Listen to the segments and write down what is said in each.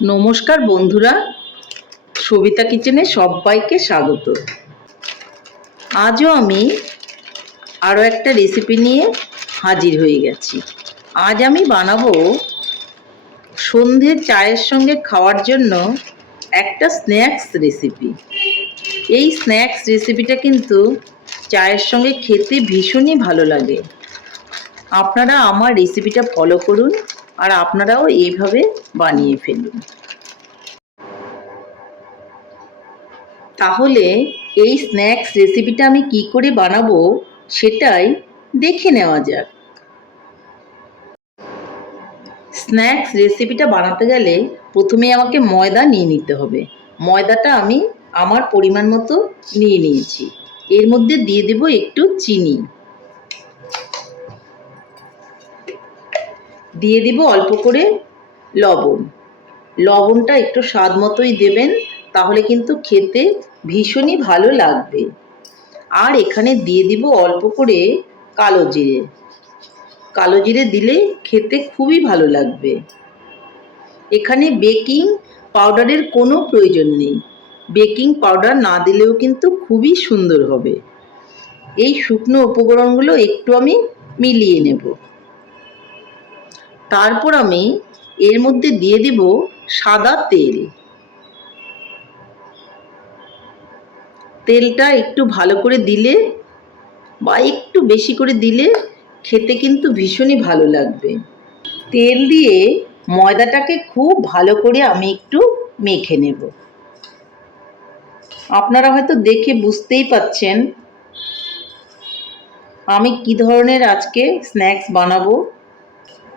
নমস্কার বন্ধুরা, সবিতা কিচেনে সবাইকে স্বাগত। আজও আমি আরও একটা রেসিপি নিয়ে হাজির হয়ে গেছি। আজ আমি বানাবো সন্ধ্যের চায়ের সঙ্গে খাওয়ার জন্য একটা স্ন্যাক্স রেসিপি এই স্ন্যাক্স রেসিপিটা কিন্তু চায়ের সঙ্গে খেতে ভীষণই ভালো লাগে। আপনারা আমার রেসিপিটা ফলো করুন। আর আপনারাও এইভাবে বানিয়ে ফেলুন। তাহলে এই স্ন্যাক্স রেসিপিটা আমি কি করে বানাবো সেটাই দেখে নেওয়া যাক। স্ন্যাক্স রেসিপিটা বানাতে গেলে প্রথমে আমাকে ময়দা নিয়ে নিতে হবে। ময়দাটা আমি আমার পরিমাণ মতো নিয়ে নিয়েছি। এর মধ্যে দিয়ে দেব একটু চিনি। দিয়ে দিব অল্প করে লবণ। লবণটা একটু স্বাদ মতোই দেবেন, তাহলে কিন্তু খেতে ভীষণই ভালো লাগবে। আর এখানে দিয়ে দিব অল্প করে কালো জিরে। কালো জিরে দিলে খেতে খুবই ভালো লাগবে। এখানে বেকিং পাউডারের কোনো প্রয়োজন নেই। বেকিং পাউডার না দিলেও কিন্তু খুবই সুন্দর হবে। এই শুকনো উপকরণগুলো একটু আমি মিলিয়ে নেব। তারপর আমি এর মধ্যে দিয়ে দিব সাদা তেল। তেলটা একটু ভালো করে দিলে বা একটু বেশি করে দিলে খেতে কিন্তু ভীষণই ভালো লাগবে। তেল দিয়ে ময়দাটাকে খুব ভালো করে আমি একটু মেখে নেব। আপনারা হয়তো দেখে বুঝতেই পাচ্ছেন আমি কি ধরনের আজকে স্ন্যাক্স বানাবো।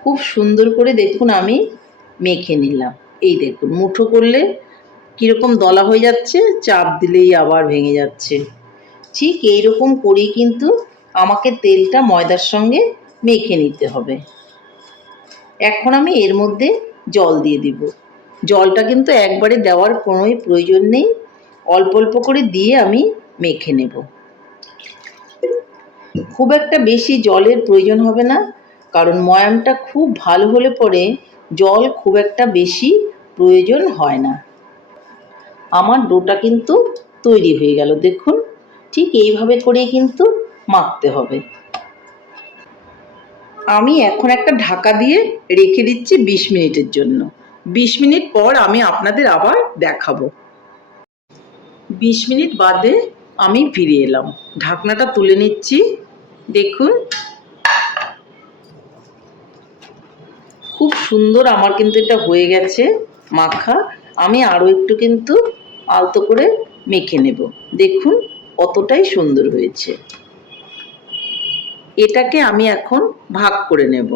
খুব সুন্দর করে দেখুন আমি মেখে নিলাম। এই দেখুন, মুঠো করলে কীরকম দলা হয়ে যাচ্ছে, চাপ দিলেই আবার ভেঙে যাচ্ছে। ঠিক এইরকম করেই কিন্তু আমাকে তেলটা ময়দার সঙ্গে মেখে নিতে হবে। এখন আমি এর মধ্যে জল দিয়ে দিব। জলটা কিন্তু একবারে দেওয়ার কোনোই প্রয়োজন নেই। অল্প অল্প করে দিয়ে আমি মেখে নেব। খুব একটা বেশি জলের প্রয়োজন হবে না। কারণ ময়ামটা খুব ভালো হলে পরে জল খুব একটা বেশি প্রয়োজন হয় না। আমার ডোটা কিন্তু তৈরি হয়ে গেল, দেখুন। ঠিক এইভাবে করেই কিন্তু মাখতে হবে। আমি এখন একটা ঢাকা দিয়ে রেখে দিচ্ছি বিশ মিনিটের জন্য। বিশ মিনিট পর আমি আপনাদের আবার দেখাবো। বিশ মিনিট বাদে আমি ফিরে এলাম। ঢাকনাটা তুলে নিচ্ছি। দেখুন। খুব সুন্দর আমার কিন্তু এটা হয়ে গেছে মাখা। আমি আরও একটু কিন্তু আলতো করে মেখে নেব। দেখুন কতটাই সুন্দর হয়েছে। এটাকে আমি এখন ভাগ করে নেব।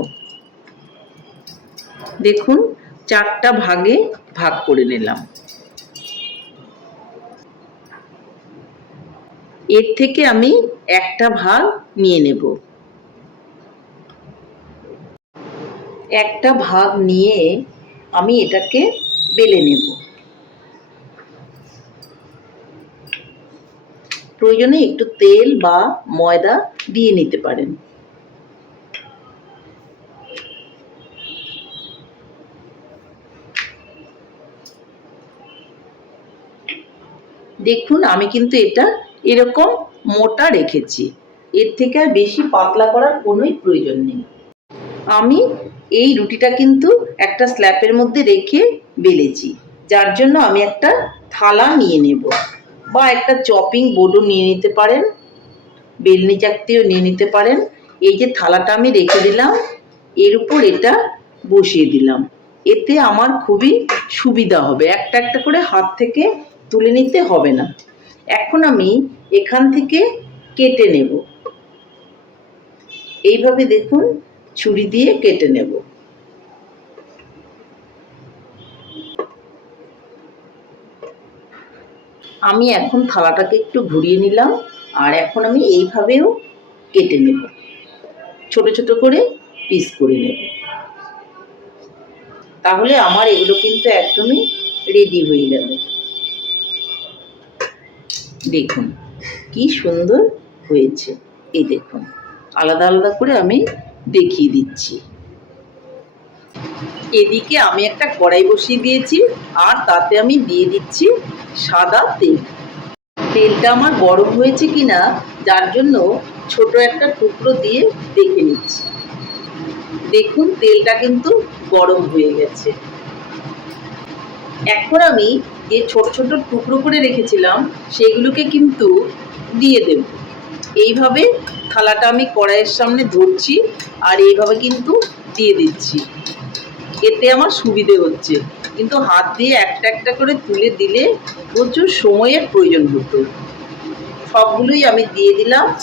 দেখুন চারটা ভাগে ভাগ করে নিলাম। এর থেকে আমি একটা ভাগ নিয়ে নেব। একটা ভাগ নিয়ে আমি এটাকে বেলে নেব। প্রয়োজনে একটু তেল বা ময়দা দিয়ে নিতে পারেন। দেখুন, আমি কিন্তু এটা এরকম মোটা রেখেছি। এর থেকে বেশি পাতলা করার কোনোই প্রয়োজন নেই। আমি এই রুটিটা কিন্তু একটা স্ল্যাপের মধ্যে রেখে বেলেছি। যার জন্য আমি একটা থালা নিয়ে নেব বা একটা চপিং বোর্ডও নিয়ে নিতে পারেন, বেলনি চাকতিও নিয়ে নিতে পারেন। এই যে থালাটা আমি রেখে দিলাম, এর উপর এটা বসিয়ে দিলাম। এতে আমার খুবই সুবিধা হবে। একটা একটা করে হাত থেকে তুলে নিতে হবে না। এখন আমি এখান থেকে কেটে নেব। এইভাবে দেখুন, ছুরি দিয়ে কেটে নেব। আমি এখন থালাটাকে একটু ঘুরিয়ে নিলাম, আর এখন আমি এইভাবেও কেটে নেব। ছোট ছোট করে পিস করে নেব। তাহলে আমার এগুলো কিন্তু একদমই রেডি হয়ে গেল দেখুন, কি সুন্দর হয়েছে। এই দেখুন, আলাদা আলাদা করে আমি দেখিয়ে দিচ্ছি। এদিকে আমি একটা কড়াই বসিয়ে দিয়েছি, আর তাতে আমি দিয়ে দিচ্ছি সাদা তেল। তেলটা আমার গরম হয়েছে কিনা, যার জন্য ছোট একটা টুকরো দিয়ে দেখে নিচ্ছি। দেখুন, তেলটা কিন্তু গরম হয়ে গেছে। এখন আমি যে ছোট ছোট টুকরো করে রেখেছিলাম, সেগুলোকে কিন্তু দিয়ে দেব। এইভাবে থালাটা আমি কড়াইয়ের সামনে ধরছি, আর এইভাবে কিন্তু দিয়ে দিচ্ছি। এতে আমার সুবিধে হচ্ছে। কিন্তু হাত দিয়ে একটা একটা করে তুলে দিলে প্রচুর সময়ের প্রয়োজন হতো। সবগুলোই আমি দিয়ে দিলাম।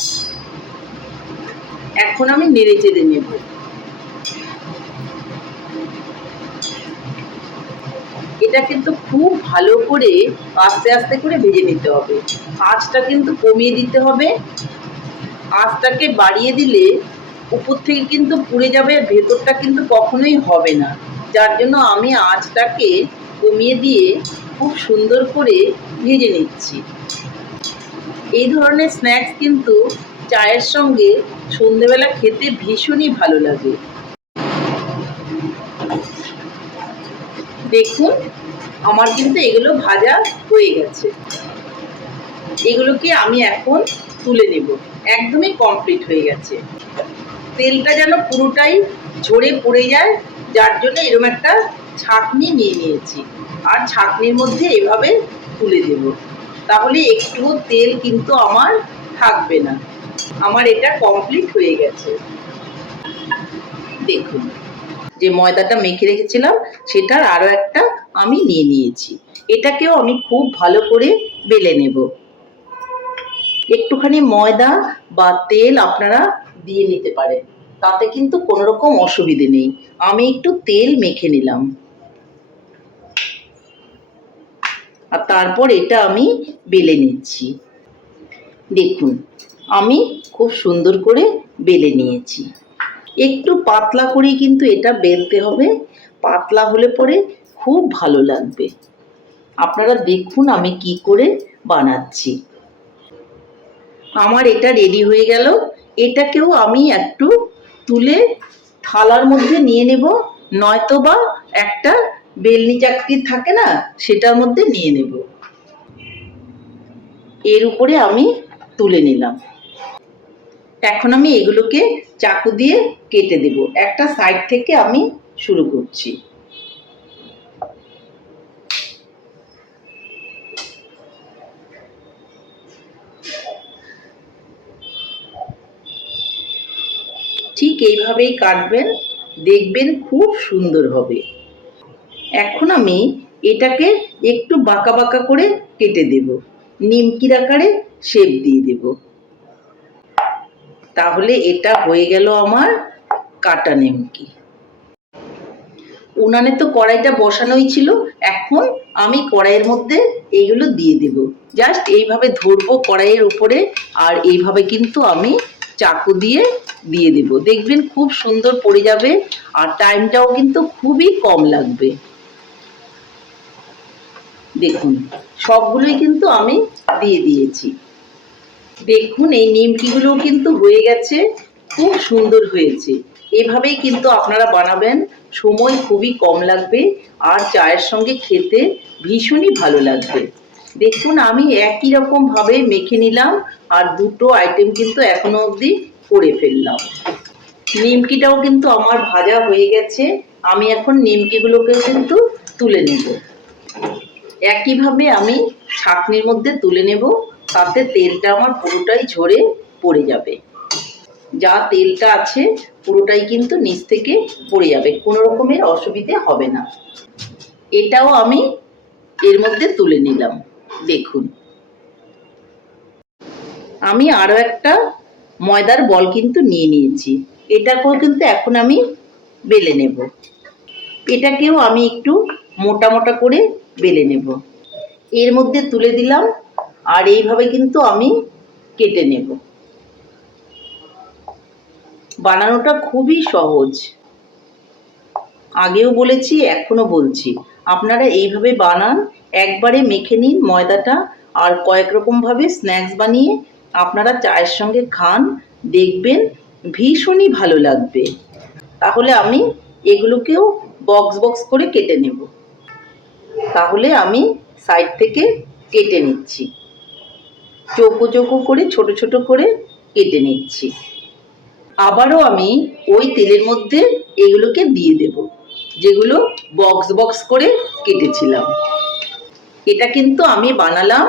এখন আমি নেড়ে চেড়ে নেব। এটা কিন্তু খুব ভালো করে আস্তে আস্তে করে ভেজে নিতে হবে। আঁচটা কিন্তু কমিয়ে দিতে হবে। আঁচটাকে বাড়িয়ে দিলে উপর থেকে কিন্তু পুড়ে যাবে ভেতরটা কিন্তু কখনোই হবে না। যার জন্য আমি আঁচটাকে কমিয়ে দিয়ে খুব সুন্দর করে ভেজে নিচ্ছি। এই ধরনের স্ন্যাক্স কিন্তু চায়ের সঙ্গে সন্ধেবেলা খেতে ভীষণই ভালো লাগে। দেখুন, আমার কিন্তু এগুলো ভাজা হয়ে গেছে। এগুলোকে আমি এখন তুলে নেব। একদমই কমপ্লিট হয়ে গেছে। তেলটা যেন পুরোটাই ঝরে পড়ে যায়, যার জন্য এরকম একটা ছাঁকনি নিয়ে নিয়েছি। আর ছাঁকনির মধ্যে এভাবে তুলে দেব। তাহলে একটুও তেল কিন্তু আমার থাকবে না। আমার এটা কমপ্লিট হয়ে গেছে। দেখুন, যে ময়দাটা মেখে রেখেছিলাম, সেটার আরও একটা আমি নিয়ে নিয়েছি। এটাকেও আমি খুব ভালো করে বেলে নেব। একটুখানি ময়দা বা তেল আপনারা দিয়ে নিতে পারেন তাতে কিন্তু কোনো রকম অসুবিধে নেই। আমি একটু তেল মেখে নিলাম। আর তারপর এটা আমি বেলে নিচ্ছি। দেখুন, আমি খুব সুন্দর করে বেলে নিয়েছি। একটু পাতলা করেই কিন্তু এটা বেলতে হবে। পাতলা হলে পরে খুব ভালো লাগবে। আপনারা দেখুন আমি কি করে বানাচ্ছি। আমার এটা রেডি হয়ে গেল। এটাকেও আমি একটু তুলে থালার মধ্যে নিয়ে নেব, নয়তো বা একটা বেলনি চাকরি থাকে না, সেটার মধ্যে নিয়ে নেব। এর উপরে আমি তুলে নিলাম। এখন আমি এগুলোকে চাকু দিয়ে কেটে দেব। একটা সাইড থেকে আমি শুরু করছি। ঠিক এইভাবেই কাটবেন, দেখবেন খুব সুন্দর হবে। এখন আমি এটাকে একটু বাঁকা বাঁকা করে কেটে দেব। নিমকির আকারে শেপ দিয়ে দেব। তাহলে এটা হয়ে গেল আমার কাটা নিমকি। উনানে তো কড়াইটা বসানোই ছিল, এখন আমি কড়াইয়ের মধ্যে এইগুলো দিয়ে দেব। জাস্ট এইভাবে ধরবো কড়াইয়ের উপরে, আর এইভাবে কিন্তু আমি চাকু দিয়ে দিয়ে দেব। দেখবেন খুব সুন্দর পড়ে যাবে আর টাইমটাও কিন্তু খুবই কম লাগবে। দেখুন, সবগুলোই কিন্তু আমি দিয়ে দিয়েছি। দেখুন, এই নিমকিগুলো কিন্তু হয়ে গেছে, খুব সুন্দর হয়েছে। এভাবেই কিন্তু আপনারা বানাবেন, সময় খুবই কম লাগবে আর চায়ের সঙ্গে খেতে ভীষণই ভালো লাগবে। দেখুন, আমি একই রকম ভাবে মেখে নিলাম আর দুটো আইটেম কিন্তু এখনও অবধি করে ফেললাম। নিমকিটাও কিন্তু আমার ভাজা হয়ে গেছে। আমি এখন নিমকিগুলোকে কিন্তু তুলে নেব। একইভাবে আমি ছাঁকনির মধ্যে তুলে নেব, তাতে তেলটা আমার পুরোটাই ঝরে পড়ে যাবে। যা তেলটা আছে, পুরোটাই কিন্তু নিচ থেকে পড়ে যাবে, কোনো রকমের অসুবিধে হবে না। এটাও আমি এর মধ্যে তুলে নিলাম। দেখুন। আমি আরও একটা ময়দার বল কিন্তু নিয়ে নিয়েছি। এটাকেও কিন্তু এখন আমি বেলে নেব। এটাকেও আমি একটু মোটা মোটা করে বেলে নেব। এর মধ্যে তুলে দিলাম আর এইভাবে কিন্তু আমি কেটে নেব। বানানোটা খুবই সহজ। আগেও বলেছি এখনও বলছি। আপনারা এইভাবে বানান একবারে মেখে নিন ময়দাটা আর কয়েক রকমভাবে স্ন্যাক্স বানিয়ে আপনারা চায়ের সঙ্গে খান, দেখবেন ভীষণই ভালো লাগবে। তাহলে আমি এগুলোকেও বক্স বক্স করে কেটে নেব। তাহলে আমি সাইড থেকে কেটে নিচ্ছি। চৌকো চৌকো করে, ছোট ছোট করে কেটে নিচ্ছি। আবারও আমি ওই তেলের মধ্যে এগুলোকে দিয়ে দেব, যেগুলো বক্স বক্স করে কেটেছিলাম। এটা কিন্তু আমি বানালাম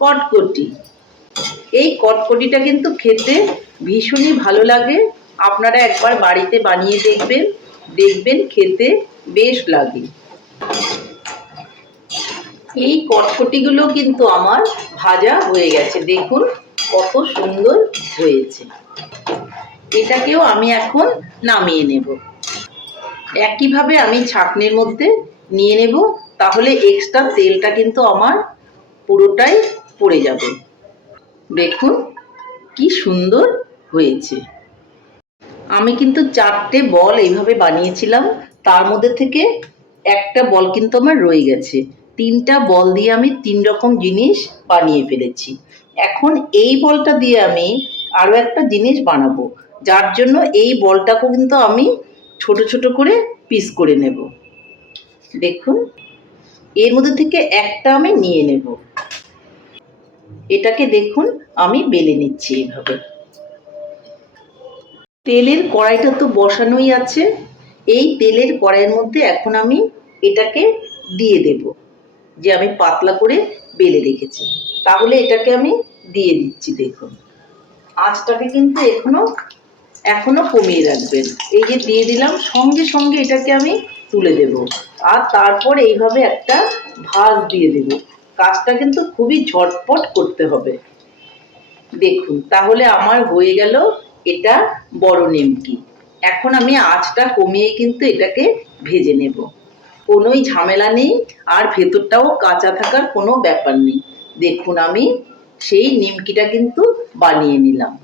কটকটি। এই কটকটিটা কিন্তু খেতে ভীষণই ভালো লাগে। আপনারা একবার বাড়িতে বানিয়ে দেখবেন দেখবেন খেতে বেশ লাগে। এই কটকটিগুলো কিন্তু আমার ভাজা হয়ে গেছে। দেখুন কত সুন্দর হয়েছে। এটাকেও আমি এখন নামিয়ে নেব। একইভাবে আমি ছাকনির মধ্যে নিয়ে নেব। তাহলে এক্সট্রা তেলটা কিন্তু আমার পুরোটাই পড়ে যাবে। দেখুন কি সুন্দর হয়েছে। আমি কিন্তু চারটে বল এইভাবে বানিয়েছিলাম, তার মধ্যে থেকে একটা বল কিন্তু আমার রয়ে গেছে। তিনটা বল দিয়ে আমি তিন রকম জিনিস বানিয়ে ফেলেছি। এখন এই বলটা দিয়ে আমি আরও একটা জিনিস বানাবো, যার জন্য এই বলটাকেও কিন্তু আমি ছোট ছোট করে পিস করে নেব। দেখুন। এর মধ্যে থেকে একটা আমি নিয়ে নেব। এটাকে দেখুন, আমি বেলে নিচ্ছি এভাবে। তেলের কড়াইটা তো বসানোই আছে। এই তেলের কড়াইয়ের মধ্যে এখন আমি এটাকে দিয়ে দেব, যে আমি পাতলা করে বেলে রেখেছি। তাহলে এটাকে আমি দিয়ে দিচ্ছি, দেখুন। আঁচটাকে কিন্তু এখনও এখনও কমিয়ে রাখবেন। এই যে দিয়ে দিলাম, সঙ্গে সঙ্গে এটাকে আমি তুলে দেব। আর তারপর এইভাবে একটা ভাজ দিয়ে দেব। কাজটা কিন্তু খুবই ঝটপট করতে হবে। দেখুন, তাহলে আমার হয়ে গেল এটা বড় নিমকি। এখন আমি আঁচটা কমিয়ে কিন্তু এটাকে ভেজে নেব। কোনোই ঝামেলা নেই, আর ভেতরটাও কাঁচা থাকার কোনো ব্যাপার নেই। দেখুন, আমি সেই নিমকিটা কিন্তু বানিয়ে নিলাম।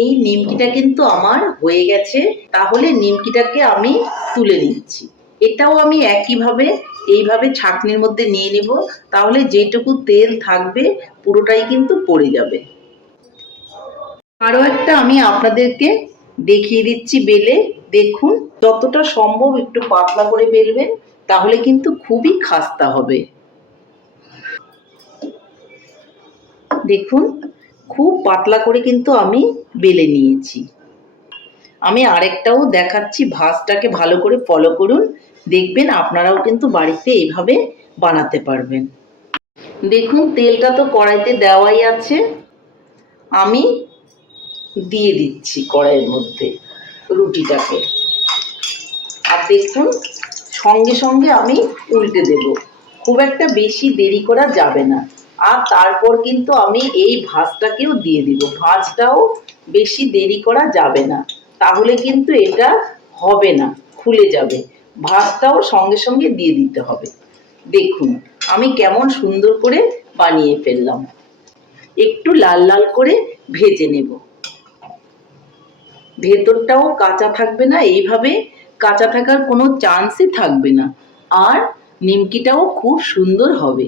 এই নিমকিটা কিন্তু আমার হয়ে গেছে, তাহলে নিমকিটাকে আমি তুলে নিচ্ছি। এটাও আমি একইভাবে, এইভাবে ছাঁকনির মধ্যে নিয়ে নেব, তাহলে যেটুকু তেল থাকবে, পুরোটাই কিন্তু পড়ে যাবে। আরও একটা আমি আপনাদেরকে দেখিয়ে দিচ্ছি বেলে, দেখুন যতটা সম্ভব একটু পাতলা করে বেলবেন, তাহলে কিন্তু খুবই খাস্তা হবে। দেখুন খুব পাতলা করে কিন্তু আমি বেলে নিয়েছি। আমি আরেকটাও দেখাচ্ছি, ভাজটাকে ভালো করে ফলো করুন। দেখবেন আপনারাও কিন্তু বাড়িতে এইভাবে বানাতে পারবেন। দেখুন, তেলটা তো কড়াইতে দেওয়াই আছে। আমি দিয়ে দিচ্ছি কড়াইয়ের মধ্যে রুটিটাকে। আর দেখুন, সঙ্গে সঙ্গে আমি উল্টে দেব। খুব একটা বেশি দেরি করা যাবে না। আর তারপর কিন্তু আমি এই ভাজটাকেও দিয়ে দিব। ভাজটাও বেশি দেরি করা যাবে না। তাহলে কিন্তু এটা হবে না, খুলে যাবে। ভাজটাও সঙ্গে সঙ্গে দিয়ে দিতে হবে। দেখুন, আমি কেমন সুন্দর করে বানিয়ে ফেললাম। একটু লাল লাল করে ভেজে নেব। ভেতরটাও কাঁচা থাকবে না, এইভাবে কাঁচা থাকার কোনো চান্সই থাকবে না। আর নিমকিটাও খুব সুন্দর হবে।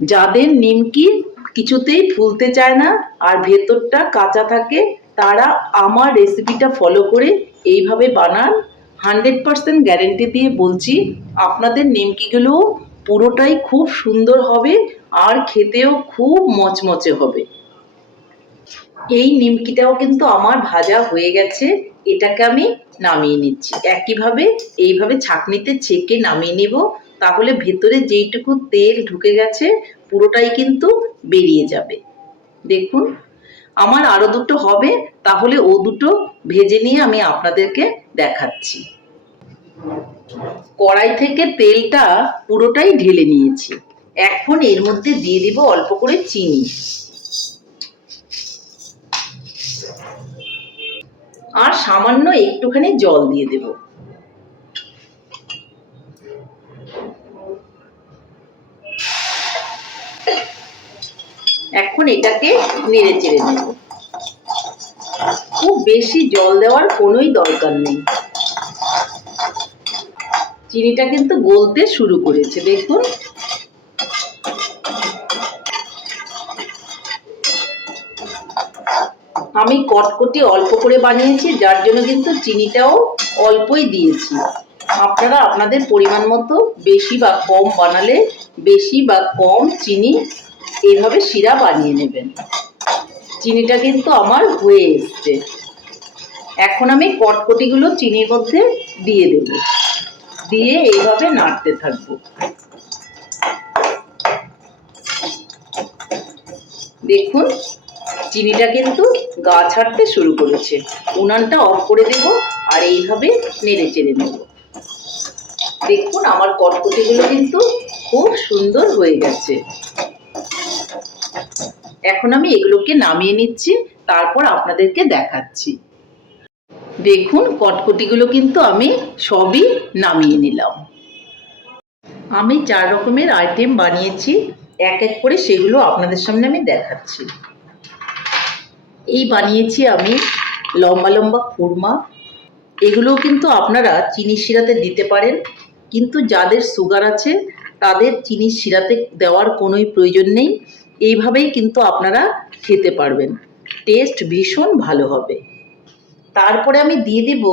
যাদের নিমকি কিছুতেই ফুলতে চায় না আর ভেতরটা কাঁচা থাকে, তারা আমার রেসিপিটা ফলো করে এইভাবে বানান। হান্ড্রেড পারসেন্ট গ্যারেন্টি দিয়ে বলছি, আপনাদের নিমকিগুলো পুরোটাই খুব সুন্দর হবে আর খেতেও খুব মচমচে হবে। এই নিমকিটাও কিন্তু আমার ভাজা হয়ে গেছে। এটাকে আমি নামিয়ে নিচ্ছি। একইভাবে এইভাবে ছাঁকনিতে ছেঁকে নামিয়ে নেব। তাহলে ভেতরে যেইটুকু তেল ঢুকে গেছে, পুরোটাই কিন্তু বেরিয়ে যাবে। দেখুন, আমার আরও দুটো হবে, তাহলে ও দুটো ভেজে নিয়ে আমি আপনাদেরকে দেখাচ্ছি। কড়াই থেকে তেলটা পুরোটাই ঢেলে নিয়েছি। এখন এর মধ্যে দিয়ে দিব অল্প করে চিনি। আর সামান্য একটুখানি জল দিয়ে দেব। এখন এটাকে নেড়ে চেড়ে দেব খুব বেশি জল দেওয়ার কোনোই দরকার নেই। চিনিটা কিন্তু গলতে শুরু করেছে, দেখুন। আমি কটকটি অল্প করে বানিয়েছি, যার জন্য কিন্তু চিনিটাও অল্পই দিয়েছি। আপনারা আপনাদের পরিমাণ মতো বেশি বা কম বানালে বেশি বা কম চিনি এইভাবে শিরা বানিয়ে নেবেন। চিনিটা কিন্তু আমার হয়ে এসছে। এখন আমি কটকটিগুলো চিনির মধ্যে দিয়ে দেব। দিয়ে এইভাবে নাড়তে থাকব। দেখুন চিনিটা কিন্তু গা ছাড়তে শুরু করেছে। উনানটা অফ করে দেব আর এইভাবে নেড়ে চেড়ে নেব। দেখুন আমার কটকটিগুলো কিন্তু খুব সুন্দর হয়ে গেছে। এখন আমি এগুলোকে নামিয়ে নিচ্ছি, তারপর আপনাদেরকে দেখাচ্ছি। দেখুন কটকটিগুলো কিন্তু আমি সবই নামিয়ে নিলাম। আমি চার রকমের আইটেম বানিয়েছি, এক এক করে সেগুলো আপনাদের সামনে আমি দেখাচ্ছি। এই বানিয়েছি আমি লম্বা লম্বা খুরমা। এগুলোও কিন্তু আপনারা চিনি শিরাতে দিতে পারেন, কিন্তু যাদের সুগার আছে তাদের চিনি শিরাতে দেওয়ার কোনোই প্রয়োজন নেই। এইভাবেই কিন্তু আপনারা খেতে পারবেন। টেস্ট ভীষণ ভালো হবে। তারপরে আমি দিয়ে দেব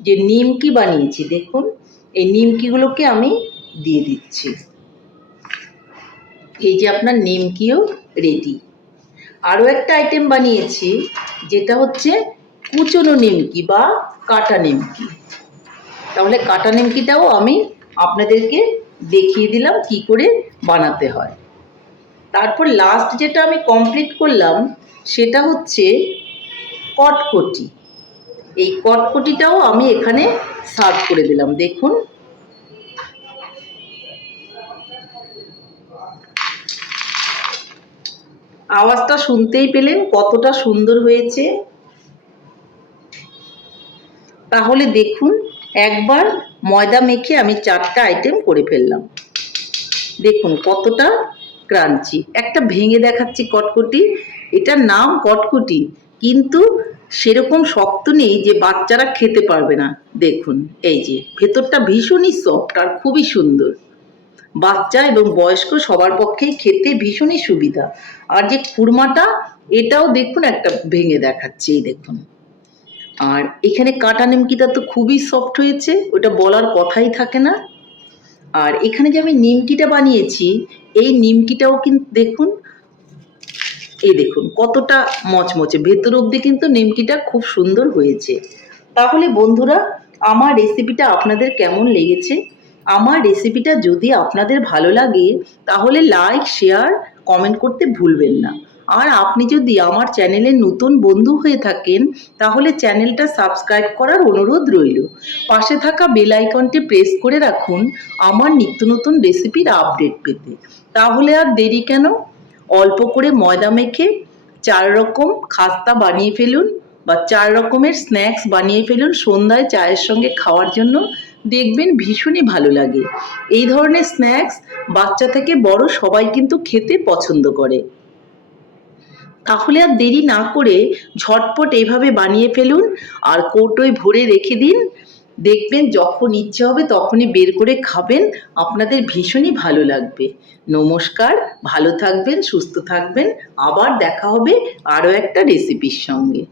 যে নিমকি বানিয়েছি, দেখুন। এই নিমকিগুলোকে আমি দিয়ে দিচ্ছি। এই যে আপনার নিমকিও রেডি আরও একটা আইটেম বানিয়েছি, যেটা হচ্ছে কুচনো নিমকি বা কাটা নিমকি। তাহলে কাটা নিমকিটাও আমি আপনাদেরকে দেখিয়ে দিলাম কি করে বানাতে হয়। তারপর লাস্ট যেটা আমি কমপ্লিট করলাম, সেটা হচ্ছে কটকটি। এই কটকটিটাও আমি এখানে সার্ভ করে দিলাম, দেখুন। আওয়াজটা শুনতেই পেলেন, কতটা সুন্দর হয়েছে। তাহলে দেখুন, একবার ময়দা মেখে আমি চারটা আইটেম করে ফেললাম। দেখুন কতটা ক্রাঞ্চি। একটা ভেঙে দেখাচ্ছি কটকটি। এটার নাম কটকটি, কিন্তু সেরকম শক্ত নেই যে বাচ্চারা খেতে পারবে না। দেখুন, এই যে, ভেতরটা ভীষণই সফট আর খুবই সুন্দর। বাচ্চা এবং বয়স্ক সবার পক্ষেই খেতে ভীষণই সুবিধা। আর যে খুরমাটা, এটাও দেখুন একটা ভেঙে দেখাচ্ছে, এই দেখুন। আর এখানে কাটা নিমকিটা তো খুবই সফট হয়েছে, ওটা বলার কথাই থাকে না। আর এখানে যে আমি নিমকিটা বানিয়েছি, এই নিমকিটাও কিন্তু দেখুন, এই দেখুন, কতটা মচমচে। ভেতর অবধি কিন্তু নিমকিটা খুব সুন্দর হয়েছে। তাহলে বন্ধুরা, আমার রেসিপিটা আপনাদের কেমন লেগেছে? আমার রেসিপিটা যদি আপনাদের ভালো লাগে, তাহলে লাইক শেয়ার কমেন্ট করতে ভুলবেন না। আর আপনি যদি আমার চ্যানেলের নতুন বন্ধু হয়ে থাকেন, তাহলে চ্যানেলটা সাবস্ক্রাইব করার অনুরোধ রইল। পাশে থাকা বেল আইকনটি প্রেস করে রাখুন আমার নিত্য নতুন রেসিপির আপডেট পেতে। তাহলে আর দেরি কেন? অল্প করে ময়দা মেখে চার রকম খাস্তা বানিয়ে ফেলুন বা চার রকমের স্ন্যাক্স বানিয়ে ফেলুন সন্ধ্যায় চায়ের সঙ্গে খাওয়ার জন্য। দেখবেন ভীষণই ভালো লাগে। এই ধরনের স্ন্যাক্স বাচ্চা থেকে বড় সবাই কিন্তু খেতে পছন্দ করে। তাহলে আর দেরি না করে ঝটপট এইভাবে বানিয়ে ফেলুন আর কৌটোয় ভরে রেখে দিন। দেখবেন যখন ইচ্ছে হবে তখনই বের করে খাবেন, আপনাদের ভীষণই ভালো লাগবে। নমস্কার, ভালো থাকবেন, সুস্থ থাকবেন। আবার দেখা হবে আরও একটা রেসিপির সঙ্গে।